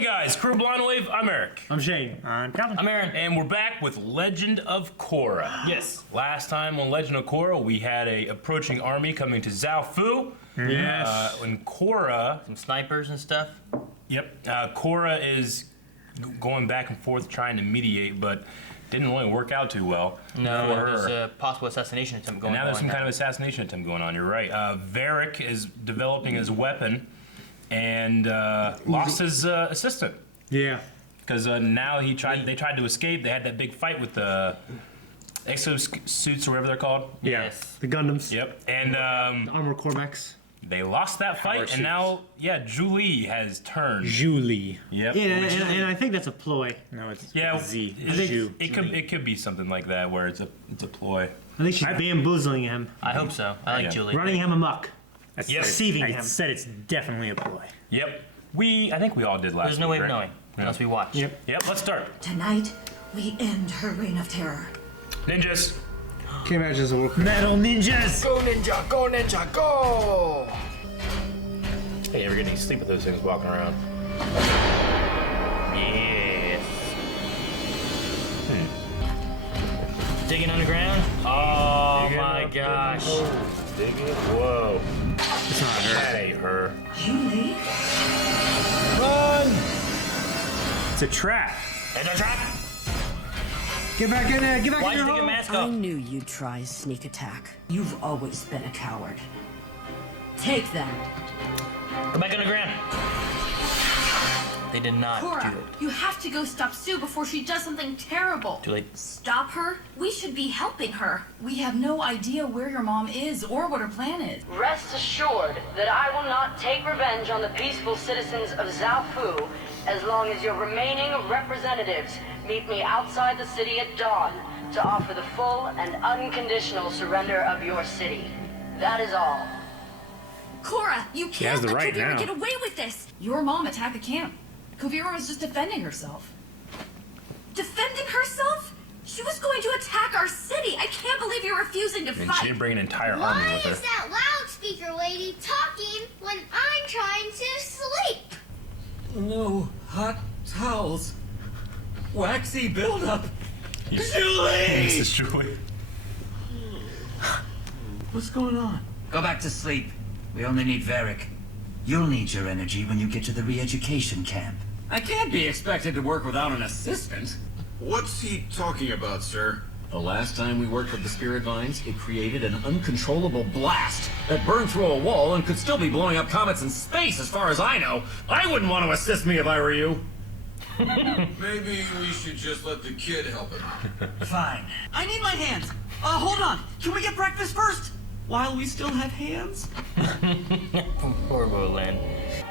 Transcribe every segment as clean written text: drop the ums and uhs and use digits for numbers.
Hey guys, Crew Blonde Wave, I'm Eric. I'm Shane. I'm Calvin. I'm Aaron. And we're back with Legend of Korra. Yes. Last time on Legend of Korra, we had a approaching army coming to Zaofu. Yes. And Korra... Some snipers and stuff. Yep. Korra is going back and forth trying to mediate, but didn't really work out too well. No, for there's her. a possible assassination attempt going And on. now there's some kind of assassination attempt going on, you're right. Varric is developing his weapon and lost his assistant. Yeah. Because now they tried to escape. They had that big fight with the exosuits or whatever they're called. Yeah. Yes. The Gundams. Yep. And The Armor Corps mechs. they lost that fight, suits. and now, Julie has turned. Julie. Yep. Yeah, and I think that's a ploy. No, it's Yeah, Z. it could be something like that where it's a ploy. I think she's bamboozling him, I hope so. I like Yeah. Julie. running him amok. Yep. Deceiving I him. said it's definitely a ploy. Yep. I think we all did last There's no way week, of right? knowing unless we watch. Yep. Yep, let's start. Tonight, we end her reign of terror. Ninjas. Can you imagine a metal ninjas? Go ninja, go ninja, go! Hey, you ever get any sleep with those things walking around? Yes. Digging underground? Oh my gosh. Dig it. Whoa. It's not her. That ain't her. Julie? Run! It's a trap. It's a trap! Get back in there. Get back Why'd in you there. take a mask I off? knew you'd try a sneak attack. You've always been a coward. Take them. Go back underground. They did not Korra, do it. you have to go stop Sue before she does something terrible. Too late. Stop her? We should be helping her. We have no idea where your mom is or what her plan is. Rest assured that I will not take revenge on the peaceful citizens of Zaofu as long as your remaining representatives meet me outside the city at dawn to offer the full and unconditional surrender of your city. That is all. Korra, you has can't the let right Kuvira now. get away with this. Your mom attacked the camp. Kuvira was just defending herself. Defending herself? She was going to attack our city. I can't believe you're refusing to And she fight. didn't bring an entire army Why with her. is that loudspeaker lady talking when I'm trying to sleep? No hot towels. Waxy buildup. This Julie! is Julie. What's going on? Go back to sleep. We only need Varric. You'll need your energy when you get to the re-education camp. I can't be expected to work without an assistant. What's he talking about, sir? The last time we worked with the spirit vines, it created an uncontrollable blast that burned through a wall and could still be blowing up comets in space as far as I know. I wouldn't want to assist me if I were you. Maybe we should just let the kid help him. Fine. I need my hands. Hold on. Can we get breakfast first? While we still have hands? Poor Lin.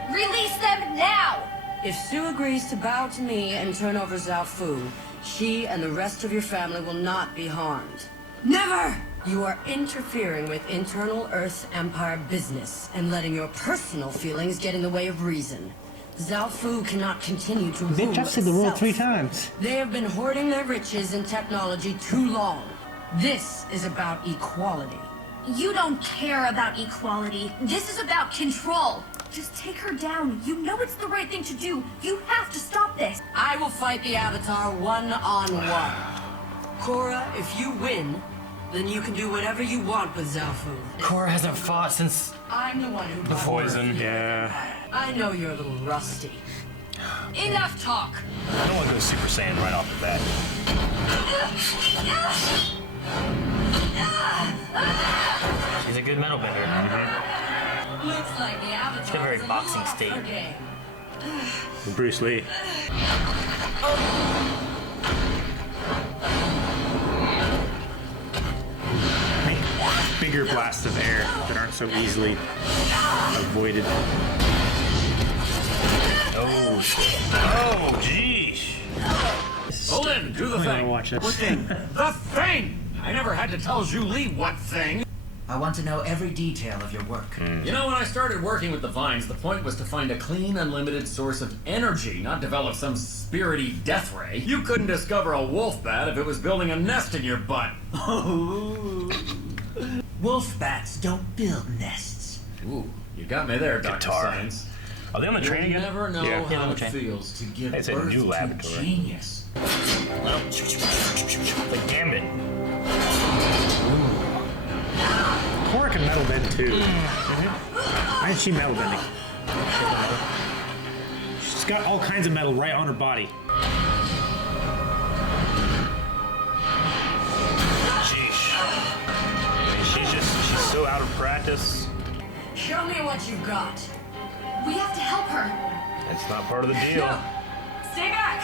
Release them now! If Sue agrees to bow to me and turn over Zaofu, she and the rest of your family will not be harmed. Never! You are interfering with internal Earth Empire business and letting your personal feelings get in the way of reason. Zaofu cannot continue to rule Bitch, I've said the rule itself. 3 times. They have been hoarding their riches and technology too long. This is about equality. You don't care about equality. This is about control. Just take her down. You know it's the right thing to do. You have to stop this. I will fight the Avatar one-on-one. Korra, if you win, then you can do whatever you want with Zaofu. Korra hasn't fought since I'm the one who The brought poison. Yeah. I know you're a little rusty. Enough talk. I don't want to go Super Saiyan right off the bat. she's a good metal bender. Looks like the Avatar. It's a very boxing state. Bruce Lee. Bigger blasts of air that aren't so easily avoided. Oh, shit. Oh, jeez. Olin, do the I'm gonna thing. watch this. What thing? The thing! I never had to tell Julie what thing. I want to know every detail of your work. You know, when I started working with the vines, the point was to find a clean, unlimited source of energy, not develop some spirity death ray. You couldn't discover a wolf bat if it was building a nest in your butt. Wolf bats don't build nests. Ooh, you got me there, Dr. Guitar. Science. Are they on the train You again? never know Yeah. how Yeah, it okay. feels to give They said birth new to laboratory. genius. Like Gambit. Korra can metal bend too. Why is she metal bending? She's got all kinds of metal right on her body. Sheesh. I mean, she's so out of practice. Show me what you got. We have to help her. It's not part of the deal. No. Stay back.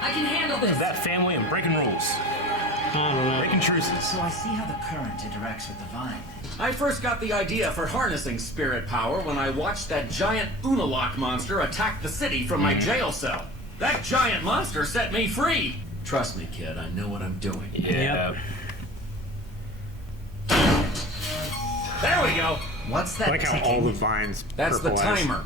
I can handle this. That family and breaking rules. I don't know. Breaking truces. So I see how the current interacts with the vine. I first got the idea for harnessing spirit power when I watched that giant Unalak monster attack the city from my jail cell. That giant monster set me free. Trust me, kid, I know what I'm doing. Yeah. There we go. What's I that like how all the ticking? vines. That's the purple timer.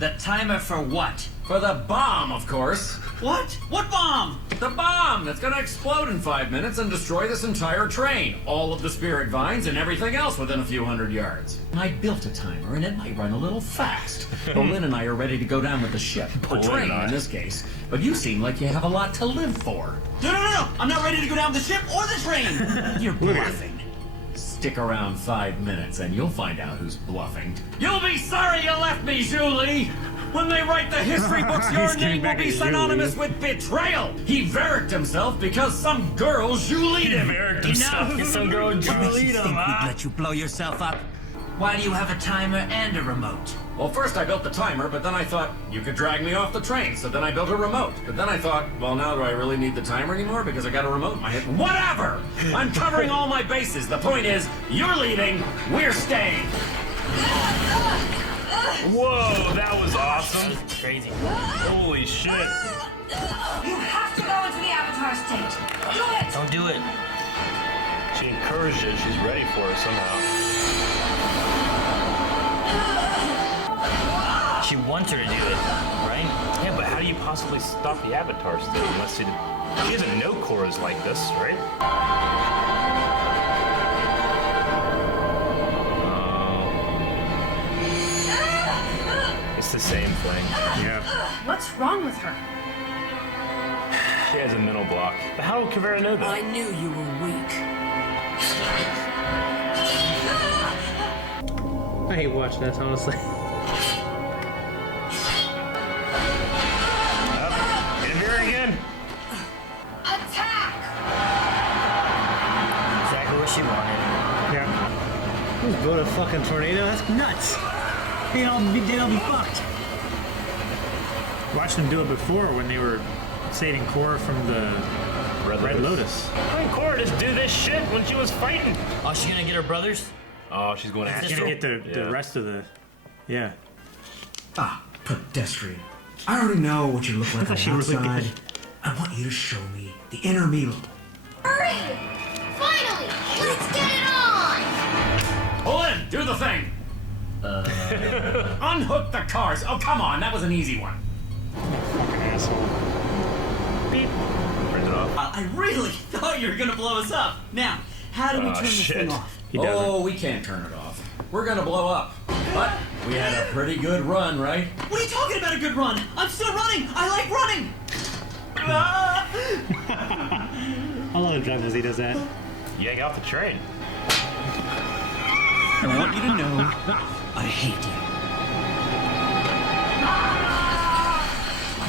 The timer for what? For the bomb, of course. What? What bomb? The bomb that's gonna explode in 5 minutes and destroy this entire train. All of the spirit vines and everything else within a few hundred yards. I built a timer and it might run a little fast. Bolin and I are ready to go down with the ship. Or Bolin train and I. in this case. But you seem like you have a lot to live for. No. I'm not ready to go down the ship or the train. You're bluffing. Stick around 5 minutes and you'll find out who's bluffing. You'll be sorry you left me, Julie! When they write the history books, your He's getting name will back be at synonymous Julie. with betrayal! He Vericked himself because some girl Julied him! Vericked himself. Some girl What makes you Julie think we'd let you blow yourself up? Why do you have a timer and a remote? Well, first I built the timer, but then I thought, you could drag me off the train, so then I built a remote. But then I thought, well, now do I really need the timer anymore because I got a remote in my head? Whatever! I'm covering all my bases. The point is, you're leaving, we're staying. Whoa, that was awesome. That's crazy. Holy shit. You have to go into the avatar state. Do it! Don't do it. She encouraged it. She's ready for it somehow. She wants her to do it, right? Yeah, but how do you possibly stop the Avatar state unless she doesn't know Korra's like this, right? It's the same thing. Yeah. What's wrong with her? She has a mental block. But how would Kavera know that? I knew you were weak. I hate watching this, honestly. And here again. Attack! Exactly what she wanted. Yeah. Who's built a fucking tornado? That's nuts. They'd all be fucked. Watched them do it before when they were saving Korra from the Red Lotus. How did Korra just do this shit when she was fighting? Oh, she's gonna get her brothers? Oh, she's going to ask She's gonna get the Yeah. rest of the. Yeah. Ah, pedestrian. I already know what you look like on She the really outside. did. I want you to show me the inner Milo. Hurry! Finally! Let's get it on! Pull in, do the thing. Unhook the cars. Oh, come on, that was an easy one. Fucking asshole. Beep. Turns it off. I really thought you were gonna blow us up. Now, how do we turn this shit. thing off? He doesn't. Oh, we can't turn it off. We're gonna blow up. But we had a pretty good run, right? What are you talking about, a good run? I'm still running! I like running! Ah! I love the drums as he does that. Yeah, get off the train. I want you to know I hate you.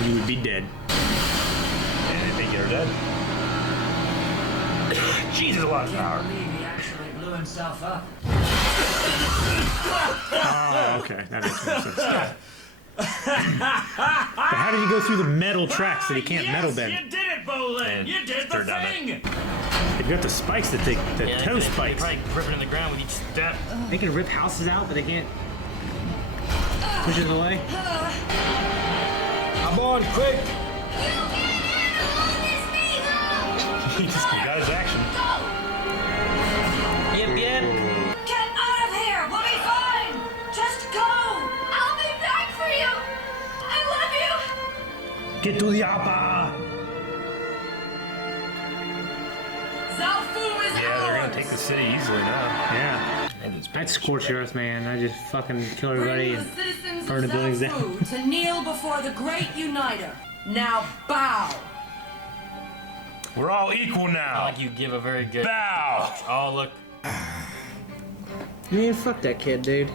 You would be dead. And they get her dead. Jesus, a lot of power. He actually blew himself up. Oh, okay. That makes more sense. But how did he go through the metal tracks that he can't metal You bend? did it, Bolin. And You did the turned out thing. They've got the spikes that take the Yeah, toe they spikes. probably rip it in the ground with each step. They can rip houses out, but they can't push it away. Come on, quick. You can't handle this, Milo! He got his action. Yep. Get out of here! We'll be fine! Just go! I'll be back for you! I love you! Get to the upper! Zaofu is Yeah, they're ours! gonna take the city easily now. Yeah. And I'd scorch the earth, man. I just fucking kill everybody Bring and the citizens burn the of buildings down. Zaofu to kneel before the great uniter. Now bow. We're all equal now. Like you give a very good. Bow. Oh look. Man, fuck that kid, dude.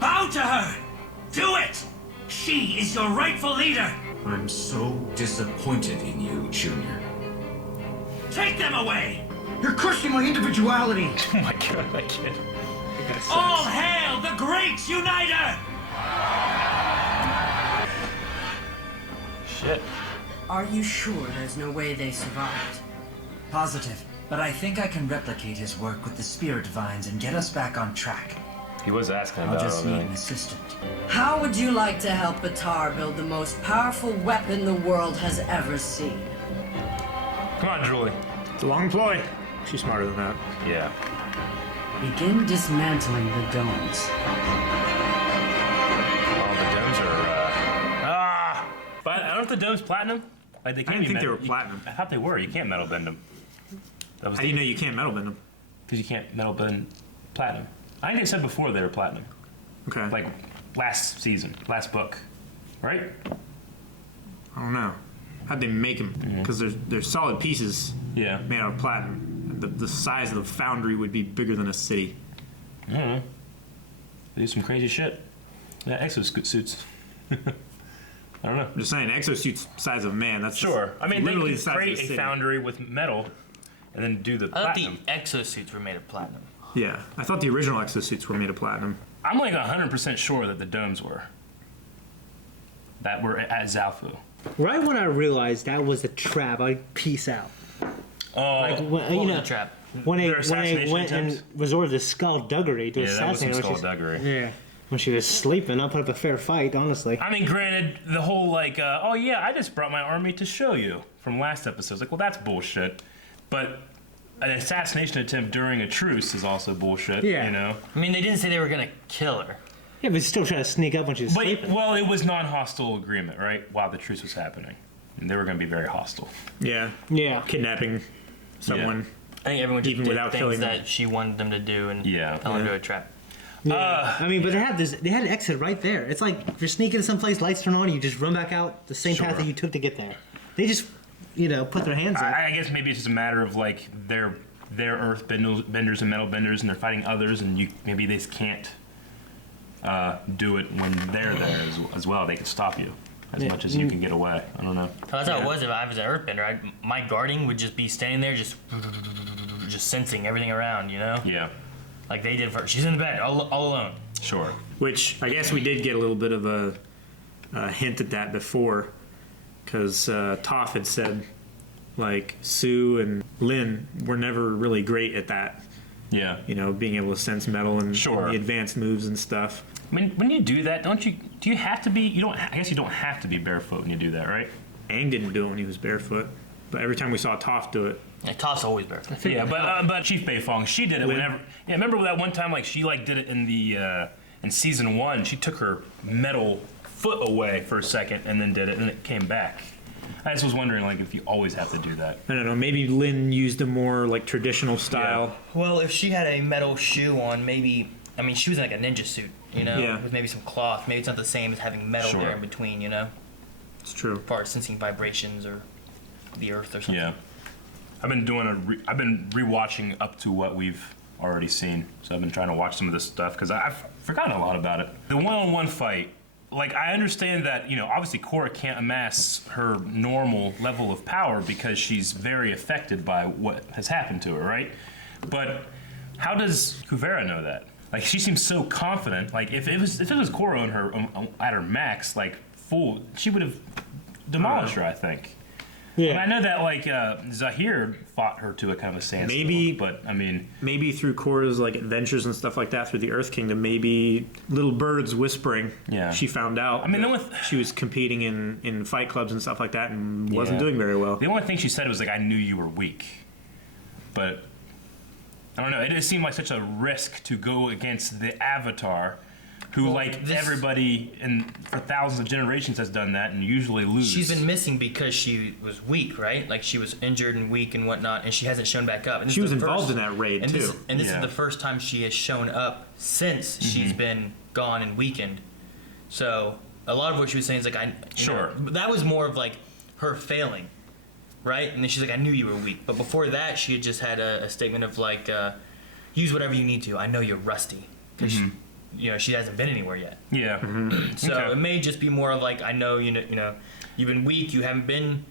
Bow to her! Do it! She is your rightful leader! I'm so disappointed in you, Junior. Take them away! You're crushing my individuality. Oh my god, that kid. All hail the great uniter! Shit. Are you sure there's no way they survived? Positive, but I think I can replicate his work with the spirit vines and get us back on track. He was asking I'll about just it. need Really. an assistant. How would you like to help Batar build the most powerful weapon the world has ever seen? Come on, Julie. It's a long ploy. She's smarter than that. Yeah. Begin dismantling the domes. Oh, the domes are. But I don't know if the domes platinum. Like they I can't didn't be think they metal- were platinum. I thought they were. You can't metal bend them. That was How do you know you can't metal bend them? Because you can't metal bend platinum. I think they said before they were platinum. Okay. Like last season, last book, right? I don't know. How'd they make them? Because they're solid pieces Yeah. made out of platinum. The size of the foundry would be bigger than a city. I don't know. They do some crazy shit. Yeah, exosuits. I don't know. I'm just saying, exosuit's size of man. That's Sure. I mean, they literally could the size of create the a city. foundry with metal and then do the I thought the platinum. exosuits were made of platinum. Yeah, I thought the original exosuits were made of platinum. I'm like 100% sure that the domes were. That were at Zaofu. Right when I realized that was a trap, I peace out. Oh, Like when, What you was know, the trap? when Their they assassination went and attempts? resorted to skullduggery to yeah, that was some assassinate her. skullduggery. Yeah, when she was sleeping, I'll put up a fair fight, honestly. I mean, granted, the whole like, oh yeah, I just brought my army to show you from last episode. It's like, well, that's bullshit. But an assassination attempt during a truce is also bullshit. Yeah. You know. I mean, they didn't say they were gonna kill her. Yeah, but still trying to sneak up when she was But sleeping. well, it was non-hostile agreement, right? While the truce was happening, and they were going to be very hostile. Yeah, Yeah. kidnapping someone. I think everyone just Even did without things killing that them. she wanted them to do and Yeah. fell into a trap. Yeah. I mean, but they had an exit right there. It's like if you're sneaking someplace, lights turn on, you just run back out the same path Sure. that you took to get there. They just, put their hands up. I guess maybe it's just a matter of like they're earth benders and metal benders, and they're fighting others, and maybe they just can't do it when they're there as well. They can stop you as much as you can get away. I don't know. That's how it was if I was an earthbender. My guarding would just be standing there, just sensing everything around, you know? Yeah. Like they did first. She's in the bed, all alone. Sure. Which I guess we did get a little bit of a hint at that before, because Toph had said, like, Sue and Lynn were never really great at that. Yeah. Being able to sense metal and Sure. the advanced moves and stuff. I mean, when you do that, do you have to be? You don't. I guess you don't have to be barefoot when you do that, right? Aang didn't do it when he was barefoot, but every time we saw Toph do it, Yeah, Toph's always barefoot. Yeah, but Chief Beifong, she did it Lin? whenever. Yeah, remember that one time like she like did it in the in season 1. She took her metal foot away for a second and then did it, and it came back. I just was wondering like if you always have to do that. I don't know, maybe Lin used a more like traditional style. Well, if she had a metal shoe on, maybe. I mean, she was in like a ninja suit, Yeah. with maybe some cloth. Maybe it's not the same as having metal Sure. there in between, It's true. as far as sensing vibrations or the earth or something. Yeah, I've been doing I've been rewatching up to what we've already seen. So I've been trying to watch some of this stuff because I've forgotten a lot about it. The one-on-one fight. Like, I understand that, obviously Korra can't amass her normal level of power because she's very affected by what has happened to her, right? But how does Kuvera know that? Like, she seems so confident. Like, if it was Korra on her at her max, like, full, she would have demolished her, I think. Yeah. And I know that, like, Zahir fought her to a kind of a standstill. Maybe- But, I mean... Maybe through Korra's like adventures and stuff like that through the Earth Kingdom, maybe little birds whispering. Yeah. She found out. I mean, that the only she was competing in fight clubs and stuff like that and wasn't Yeah. doing very well. The only thing she said was, like, I knew you were weak. But... I don't know. It just seemed like such a risk to go against the Avatar, who everybody and for thousands of generations has done that and usually loses. She's been missing because she was weak, right? Like she was injured and weak and whatnot, and she hasn't shown back up. And she was involved in that raid and too. This is the first time she has shown up since she's been gone and weakened. So a lot of what she was saying is like, that was more of like her failing, right? And then she's like, I knew you were weak. But before that, she had just had a statement of like, use whatever you need to. I know you're rusty. Because she hasn't been anywhere yet. Yeah. So it may just be more of like, I know, you know, you've been weak, you haven't been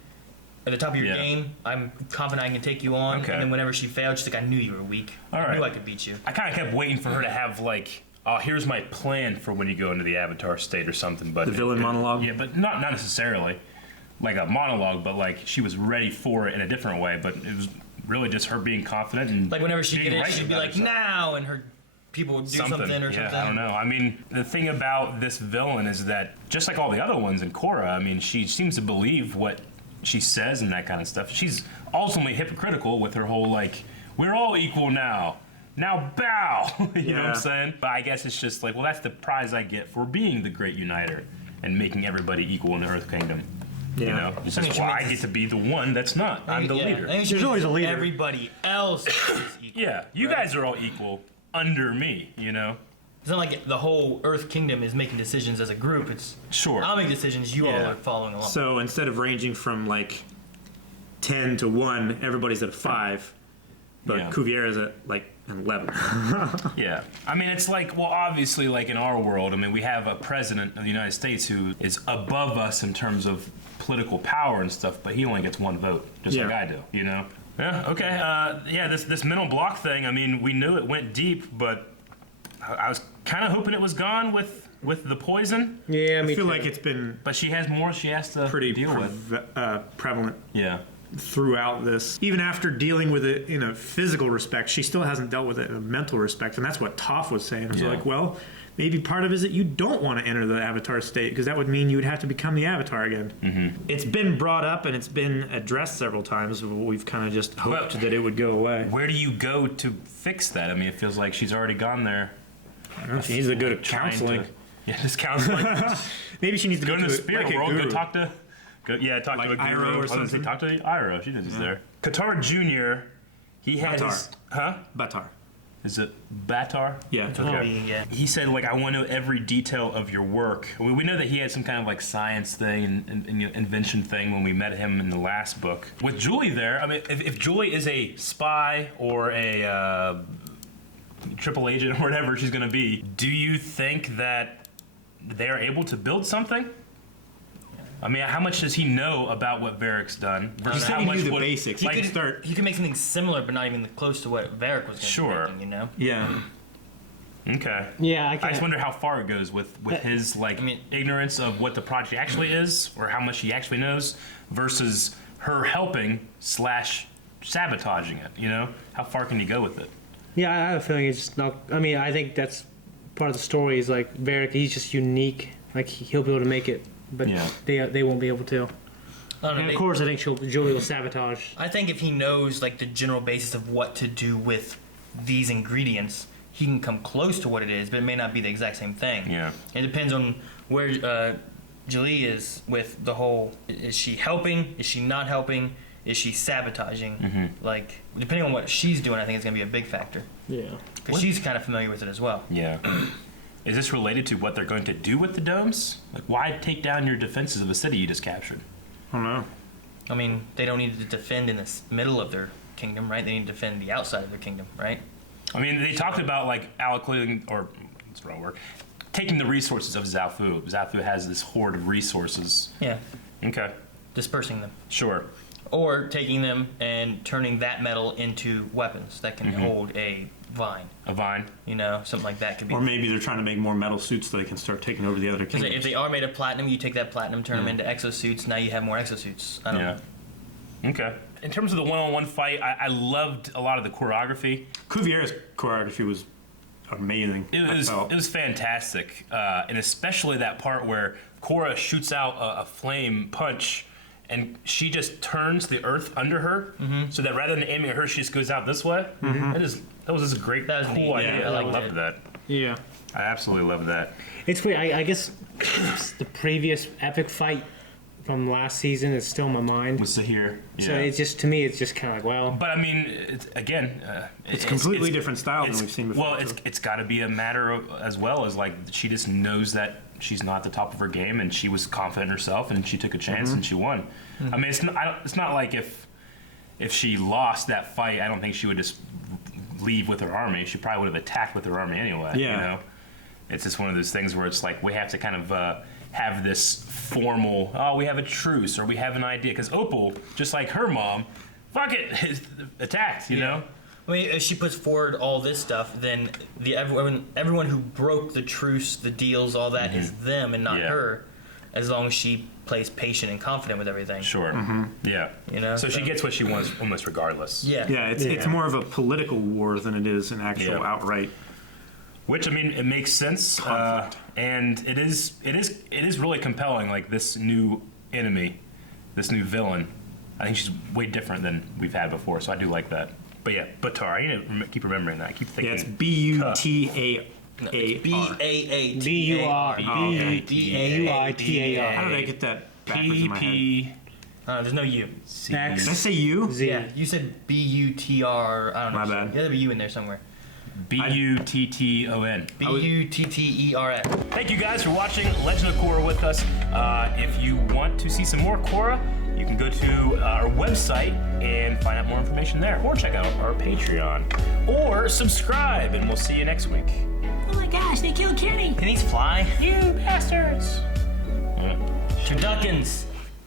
at the top of your game. I'm confident I can take you on. Okay. And then whenever she failed, she's like, I knew you were weak. I knew I could beat you. I kind of kept waiting for her to have like, oh, here's my plan for when you go into the Avatar state or something. But the villain monologue? Yeah, but not necessarily like a monologue, but like she was ready for it in a different way. But it was really just her being confident and like whenever she being get it, right she'd be about like, herself. now, and her people would do something or something. I don't know. I mean, the thing about this villain is that just like all the other ones in Korra, I mean, she seems to believe what she says and that kind of stuff. She's ultimately hypocritical with her whole like, we're all equal now. Now bow. You know what I'm saying? But I guess it's just like, well, that's the prize I get for being the great uniter and making everybody equal in the Earth Kingdom. Yeah. You know, it's just why I get to be the one that's not. I'm the leader. There's always a leader. Everybody else is equal. Yeah, you guys are all equal under me, you know? It's not like the whole Earth Kingdom is making decisions as a group. It's I'll make decisions, you all are following along. So instead of ranging from like 10 to 1, everybody's at a 5, but Cuvier is at like an 11. Yeah. I mean, it's like, well, obviously, like in our world, I mean, we have a president of the United States who is above us in terms of political power and stuff, but he only gets one vote, just like I do, you know? Yeah, okay. This mental block thing, I mean, we knew it went deep, but I was kind of hoping it was gone with the poison. Yeah, I feel like it's been... But she has more she has to deal with. Prevalent. Yeah. Throughout this. Even after dealing with it in a physical respect, she still hasn't dealt with it in a mental respect, and that's what Toph was saying. It was like, well, maybe part of it is that you don't want to enter the Avatar state, because that would mean you would have to become the Avatar again. Mm-hmm. It's been brought up, and it's been addressed several times. We've kind of just hoped that it would go away. Where do you go to fix that? I mean, it feels like she's already gone there. I don't know, she needs to go to counseling. Just counseling. Maybe she needs to go to the a, spirit like world, guru. go talk to... talk like to a guru. Iroh or something. Talk to Iroh. She knows he's there. Qatar Jr., he had his... Huh? Batar. Is it Batar? Yeah. Okay. He said, like, I want to know every detail of your work. We know that he had some kind of, like, science thing and invention thing when we met him in the last book. With Julie there, I mean, if Julie is a spy or a triple agent or whatever she's going to be, do you think that they are able to build something? I mean, how much does he know about what Varric's done? He said he knew the basics. He could make something similar, but not even close to what Varric was going to be making, you know? Yeah. Okay. Yeah, I just wonder how far it goes with his like ignorance of what the project actually is, or how much he actually knows, versus her helping / sabotaging it. You know, how far can you go with it? Yeah, I have a feeling it's not. I mean, I think that's part of the story. Is like Varric, he's just unique. Like he'll be able to make it, but they won't be able to. And of course, I think Julie will sabotage. I think if he knows like the general basis of what to do with these ingredients, he can come close to what it is, but it may not be the exact same thing. Yeah. It depends on where Julie is with the whole. Is she helping? Is she not helping? Is she sabotaging? Mm-hmm. Like, depending on what she's doing, I think it's going to be a big factor. Yeah. Because she's kind of familiar with it as well. Yeah. Is this related to what they're going to do with the domes? Like, why take down your defenses of a city you just captured? I don't know. I mean, they don't need to defend in the middle of their kingdom, right? They need to defend the outside of their kingdom, right? I mean, they talked about, like, allocating, or, what's the wrong word? Taking the resources of Zaofu. Zaofu has this hoard of resources. Yeah. Okay. Dispersing them. Sure. Or taking them and turning that metal into weapons that can hold a vine. A vine? You know, something like that could be. Or maybe they're trying to make more metal suits so they can start taking over the other Because kingdoms. if they are made of platinum, you take that platinum, turn them into exosuits. Now you have more exosuits. I don't know. Okay. In terms of the one-on-one fight, I loved a lot of the choreography. Cuvier's choreography was amazing. It was fantastic, and especially that part where Korra shoots out a flame punch, and she just turns the earth under her, so that rather than aiming at her, she just goes out this way. That was just a great, cool idea. I loved that. Yeah. I absolutely love that. It's weird. I guess the previous epic fight from last season is still in my mind. Was Zahir. Yeah. So it's just, to me, it's just kind of like, well. But I mean, it's completely different style than we've seen before. Well, it's got to be a matter of, as well as like, she just knows that she's not at the top of her game, and she was confident in herself, and she took a chance and she won. I mean, it's not like if she lost that fight, I don't think she would just leave with her army. She probably would have attacked with her army anyway. Yeah. You know, it's just one of those things where it's like we have to kind of have this formal. Oh, we have a truce, or we have an idea. Because Opal, just like her mom, fuck it, attacked. You know. I mean, if she puts forward all this stuff, then everyone who broke the truce, the deals, all that is them and not her. As long as she plays patient and confident with everything. Sure. Yeah. You know. So she gets what she wants almost regardless. Yeah. Yeah. It's more of a political war than it is an actual outright. Which, I mean, it makes sense, and it is really compelling. Like, this new enemy, this new villain, I think she's way different than we've had before. So I do like that. But yeah, Butar, I need to keep remembering that. I keep thinking. Yeah, it's Butaar. B-A-A-T-A-R. B-U-R-B-A-U-I-T-A-R. How did I get that backwards in my head? There's no U. Did I say U? Z. Yeah, you said B-U-T-R. I don't know. My bad. You had a U in there somewhere. B-U-T-T-O-N. B-U-T-T-E-R-N. Thank you guys for watching Legend of Korra with us. If you want to see some more Korra, you can go to our website and find out more information there, or check out our Patreon, or subscribe, and we'll see you next week. Oh my gosh, they killed Kenny. Can these fly? You bastards! Turduckins.